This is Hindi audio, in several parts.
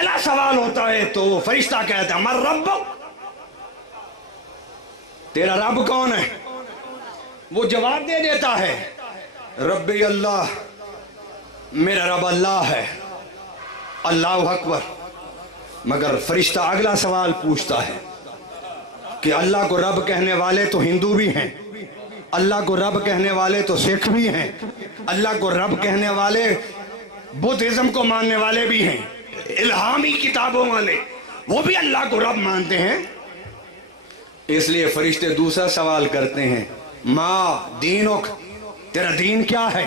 पहला सवाल होता है तो वो फरिश्ता कहता है मर रब, तेरा रब कौन है? वो जवाब दे देता है रब्बी अल्लाह, मेरा रब अल्लाह है। अल्लाह अकबर। मगर फरिश्ता अगला सवाल पूछता है कि अल्लाह को रब कहने वाले तो हिंदू भी हैं, अल्लाह को रब कहने वाले तो सिख भी हैं, अल्लाह को रब कहने वाले बुद्धिज्म को मानने वाले भी हैं, इल्हामी किताबों वाले वो भी अल्लाह को रब मानते हैं। इसलिए फरिश्ते दूसरा सवाल करते हैं माँ दीनुक, तेरा दीन क्या है?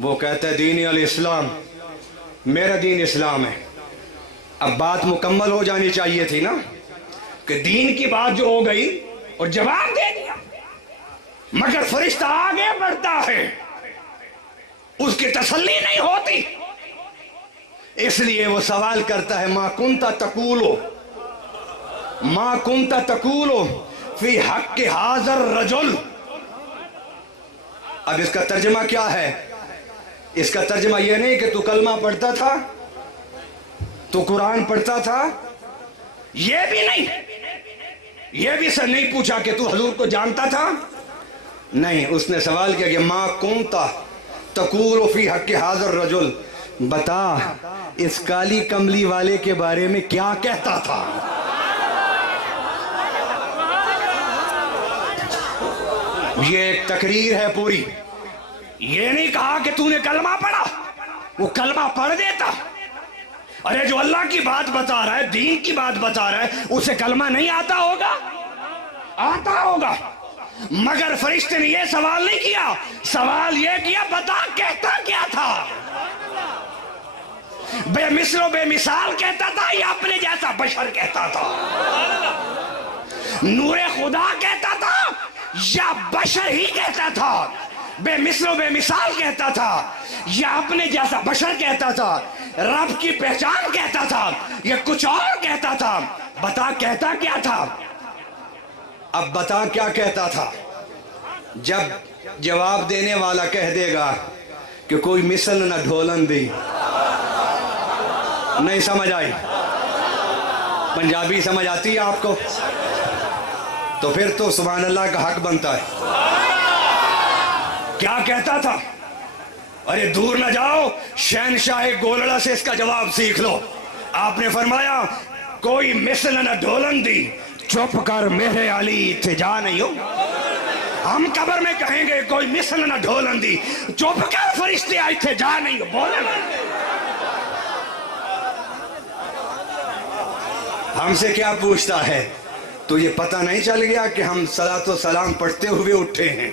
वो कहता है दीन अल इस्लाम, मेरा दीन इस्लाम है। अब बात मुकम्मल हो जानी चाहिए थी ना कि दीन की बात जो हो गई और जवाब दे दिया, मगर फरिश्ता आगे बढ़ता है, उसकी तसल्ली नहीं होती, इसलिए वो सवाल करता है मा कुंता तकूलो, मा कुंता तकूलो फी हक के हाजर रजुल। अब इसका तर्जमा क्या है? इसका तर्जमा यह नहीं कि तू कलमा पढ़ता था, तू कुरान पढ़ता था, यह भी नहीं, यह भी सर नहीं पूछा कि तू हजूर को जानता था, नहीं। उसने सवाल किया कि मा कुंता तकूलो फी हक के हाजर रजुल, बता इस काली कमली वाले के बारे में क्या कहता था? ये एक तकरीर है पूरी, ये नहीं कहा कि तूने कलमा पढ़ा, वो कलमा पढ़ देता। अरे जो अल्लाह की बात बता रहा है, दीन की बात बता रहा है, उसे कलमा नहीं आता होगा? आता होगा। मगर फरिश्ते ने यह सवाल नहीं किया, सवाल यह किया बता कहता क्या था? बेमिसलो बेमिसाल कहता था या अपने जैसा बशर कहता था? नूरे खुदा कहता था या बशर ही कहता था? बेमिसलो बेमिसाल कहता था या अपने जैसा बशर कहता था? रब की पहचान कहता था या कुछ और कहता था? बता कहता क्या था? अब बता क्या कहता था। जब जवाब देने वाला कह देगा कि कोई मिसल न ढोलन दी, नहीं समझ आई? पंजाबी समझ आती है आपको? तो फिर तो सुभान अल्लाह का हक बनता है। क्या कहता था? अरे दूर न जाओ, शहनशाह गोलड़ा से इसका जवाब सीख लो। आपने फरमाया कोई मिसल न ढोलन दी, चुप कर मेरे अली इत्थे जा नहीं हो। हम कब्र में कहेंगे कोई मिसल न ढोलन दी, चुप कर फरिश्ते इत्थे जा नहीं हो, बोले। हमसे क्या पूछता है? तो ये पता नहीं चल गया कि हम सलातो सलाम पढ़ते हुए उठे हैं?